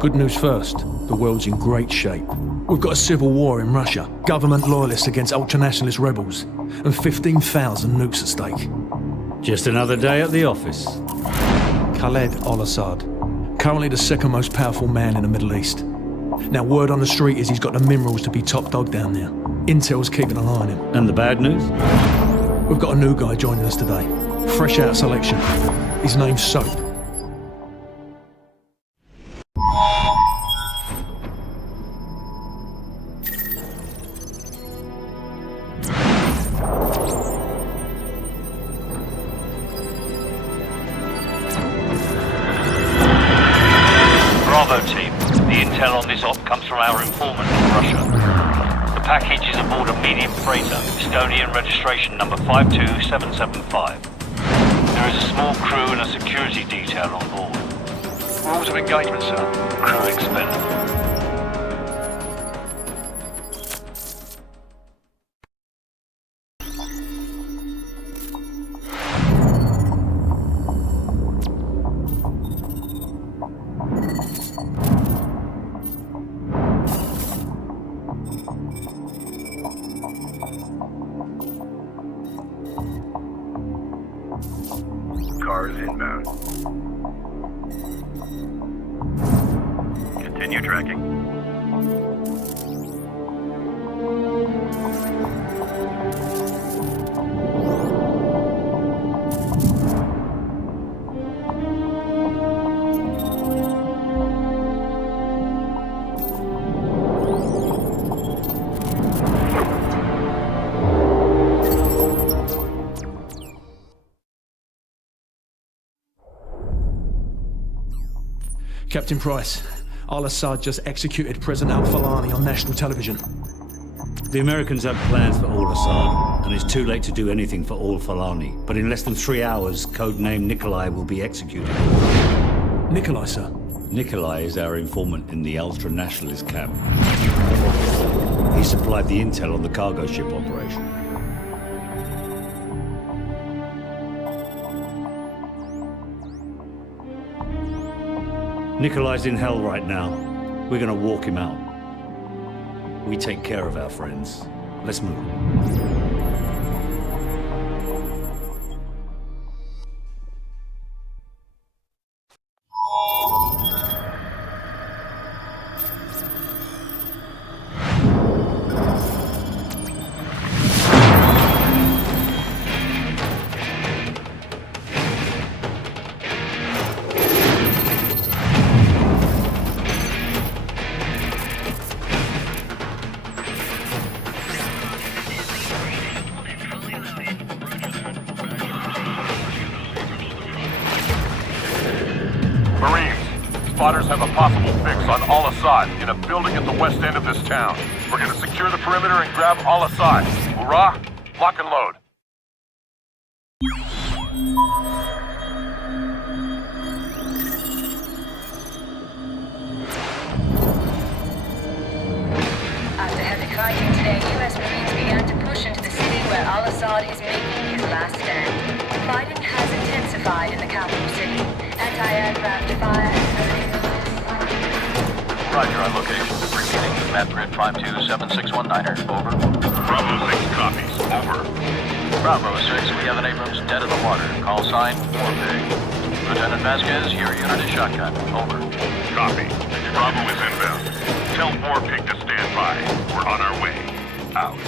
Good news first, the world's in great shape. We've got a civil war in Russia, government loyalists against ultranationalist rebels, and 15,000 nukes at stake. Just another day at the office. Khaled al-Assad, currently the second most powerful man in the Middle East. Now word on the street is he's got the minerals to be top dog down there. Intel's keeping an eye on him. And the bad news? We've got a new guy joining us today, fresh out of selection. His name's Soap. Bravo team, the intel on this op comes from our informant in Russia. The package is aboard a medium freighter, Estonian registration number 52775. There is a small crew and a security detail on board. Rules of engagement, sir. Crew expendable. Cars inbound. Continue tracking. Captain Price, al-Assad just executed President al-Falani on national television. The Americans have plans for al-Assad, and it's too late to do anything for al-Falani. But in less than 3 hours, codename Nikolai will be executed. Nikolai, sir? Nikolai is our informant in the ultra-nationalist camp. He supplied the intel on the cargo ship operation. Nikolai's in hell right now. We're gonna walk him out. We take care of our friends. Let's move. Marines, spotters have a possible fix on al-Assad in a building at the west end of this town. We're gonna secure the perimeter and grab al-Assad. Hurrah! Lock and load. After heavy fighting today, U.S. Marines began to push into the city where al-Assad is making his last stand. Fighting has intensified in the capital city. Anti-aircraft fire. Roger, on location. Repeating, map grid 527619er. Over. Bravo 6 copies. Over. Bravo 6, we have an Abrams dead in the water. Call sign, Warpig. Lieutenant Vasquez, your unit is shotgun. Over. Copy. Bravo is inbound. Tell Warpig to stand by. We're on our way. Out.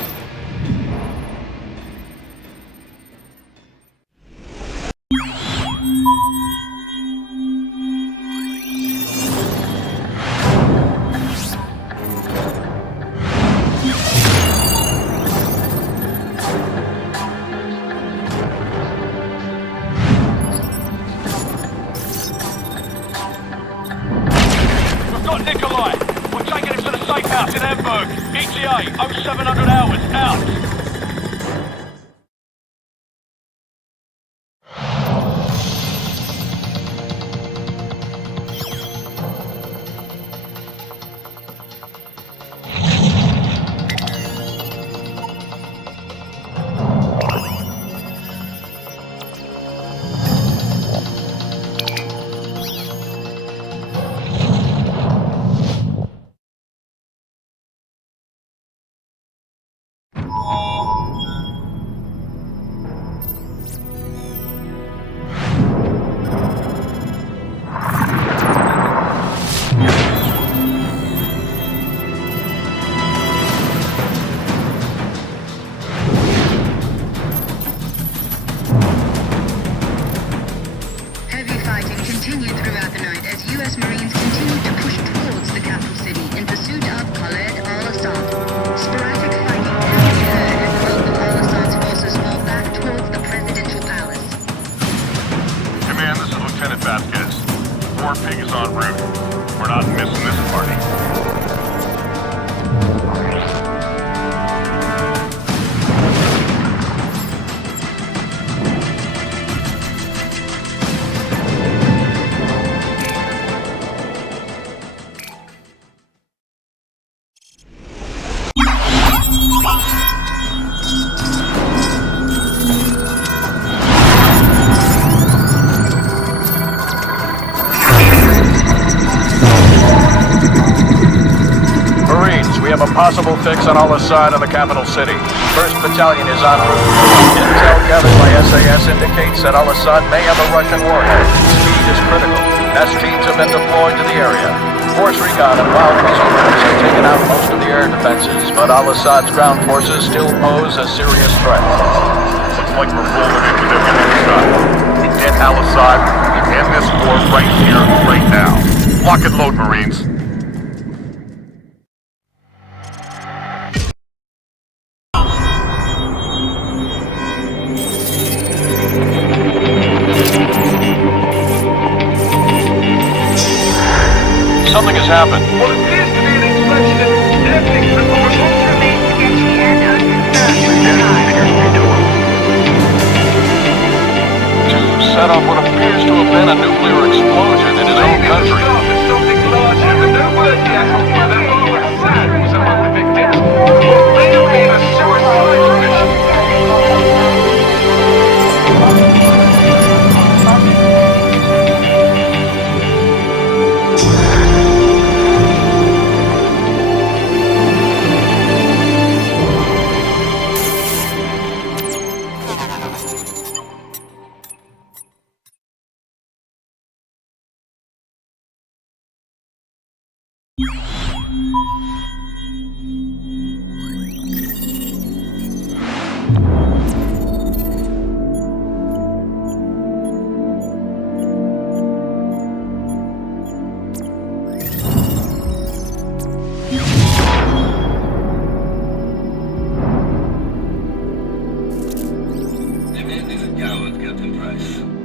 Nikolai! We're taking him to the safe house in Hamburg. ETA 0700 hours. Out! have a possible fix on Al-Assad in the capital city. 1st Battalion is en route. Intel gathered by SAS indicates that Al-Assad may have a Russian warhead. Speed is critical, as teams have been deployed to the area. Force recon and wild pursuers have taken out most of the air defenses, but Al-Assad's ground forces still pose a serious threat. Looks like we're rolling into them in this shot. We get Al-Assad, we end this war right here, right now. Lock and load, Marines. Something has happened. What appears to be an explosion in epic proportions. Remains sketchy and unconfirmed. To set off what appears to have been a nuclear explosion in his own country. Something larger, but no word yet. That lower side was among the victims. Clearly a suicide mission.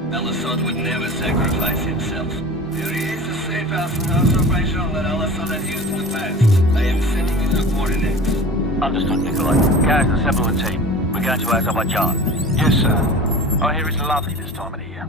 Al-Assad would never sacrifice himself. There is a safe house operation that Al-Assad has used in the past. I am sending you the coordinates. Understood, Nikolai. Gaz, assemble a team. We're going to Azerbaijan. Yes, sir. I hear it's lovely this time of the year.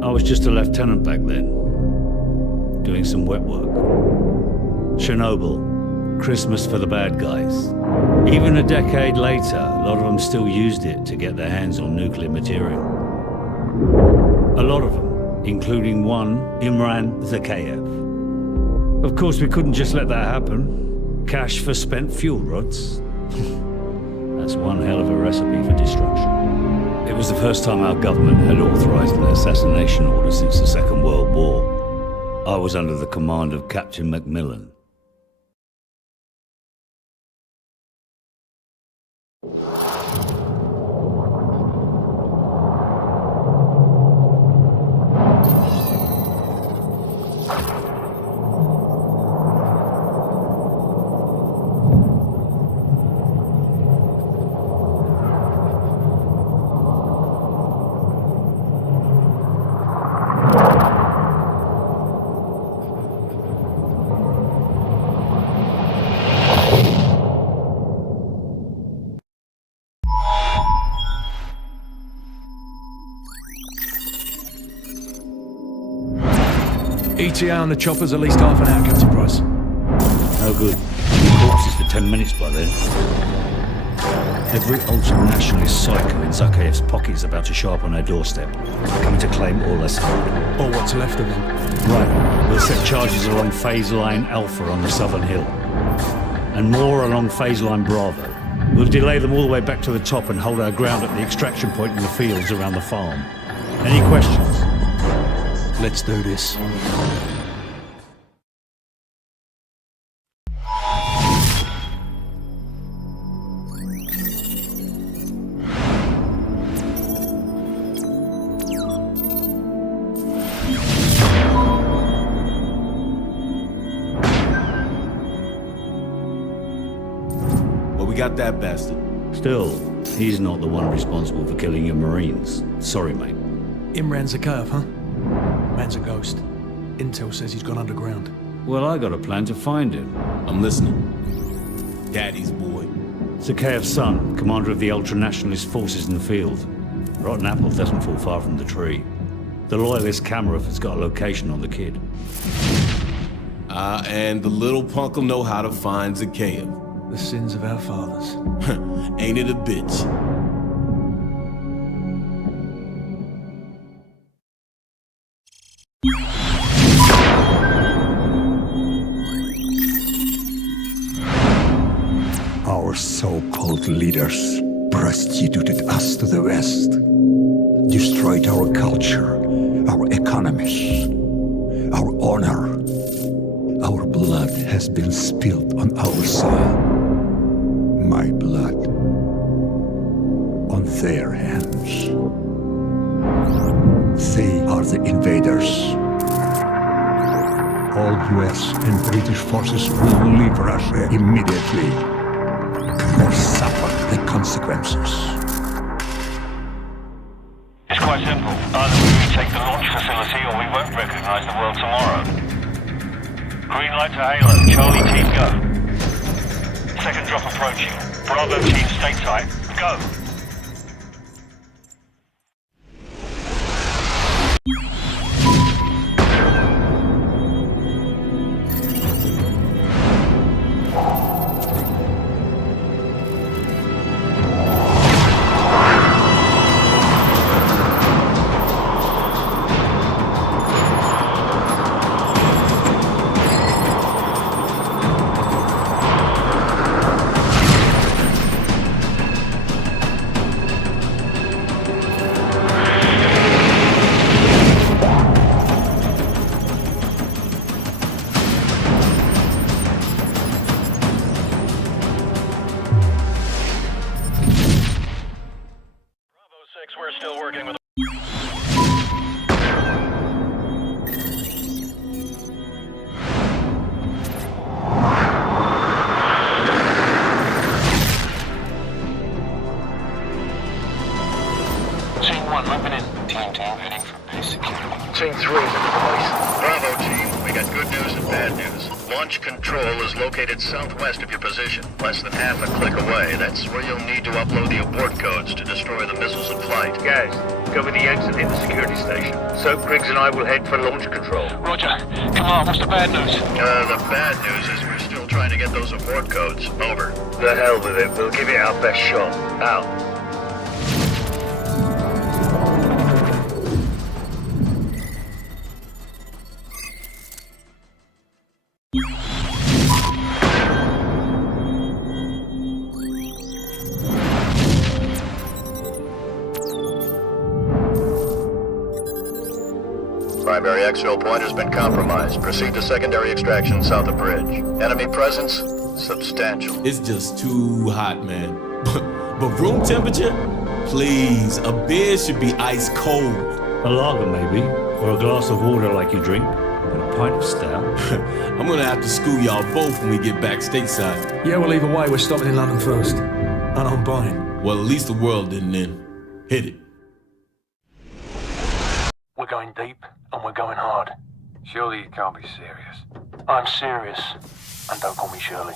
I was just a lieutenant back then, doing some wet work. Chernobyl, Christmas for the bad guys. Even a decade later, a lot of them still used it to get their hands on nuclear material. A lot of them, including one, Imran Zakhaev. Of course, we couldn't just let that happen. Cash for spent fuel rods. That's one hell of a recipe for destruction. It was the first time our government had authorized an assassination order since the Second World War. I was under the command of Captain Macmillan. ETA on the chopper's at least half an hour, Captain Price. No good. Corpses for 10 minutes by then. Every ultra-nationalist psycho in Zakhaev's pocket is about to show up on our doorstep, coming to claim all Assad. Or what's left of them. Right. We'll set charges along phase line Alpha on the southern hill. And more along phase line Bravo. We'll delay them all the way back to the top and hold our ground at the extraction point in the fields around the farm. Any questions? Let's do this. Well, we got that bastard. Still, he's not the one responsible for killing your Marines. Sorry, mate. Imran Zakhaev, huh? Man's a ghost. Intel says he's gone underground. Well, I got a plan to find him. I'm listening. Daddy's boy. Zakhaev's son, commander of the ultra-nationalist forces in the field. Rotten apple doesn't fall far from the tree. The loyalist camera has got a location on the kid. And the little punk'll know how to find Zakhaev. The sins of our fathers. Ain't it a bitch? Our so-called leaders prostituted us to the West, destroyed our culture, our economies, our honor. Our blood has been spilled on our soil. My blood on their hands. They are the invaders. All US and British forces will leave Russia immediately or suffer the consequences. It's quite simple. Either we retake the launch facility or we won't recognize the world tomorrow. Green light to Halo. Charlie team, go. Second drop approaching. Bravo team, stay tight. Go. We're still working with... Team 1, moving in. Team 2, heading for base security. Team 3 is in place. Bravo, team. We got good news and bad news. Launch control is located southwest of your position, less than half a click away. That's where you'll need to upload the abort codes to destroy the missiles in flight. Guys, cover the exit in the security station. Soap Griggs and I will head for launch control. Roger. Come on, what's the bad news? The bad news is we're still trying to get those abort codes. Over. The hell with it. We'll give it our best shot. Out. Primary exfil point has been compromised. Proceed to secondary extraction south of bridge. Enemy presence, substantial. It's just too hot, man. But room temperature? Please, a beer should be ice cold. A lager, maybe, or a glass of water like you drink, but a pint of stout. I'm gonna have to school y'all both when we get back stateside. Yeah, well, either way, we're stopping in London first. And I'm buying. Well, at least the world didn't end. Hit it. We're going deep, and we're going hard. Surely you can't be serious. I'm serious. And don't call me Shirley.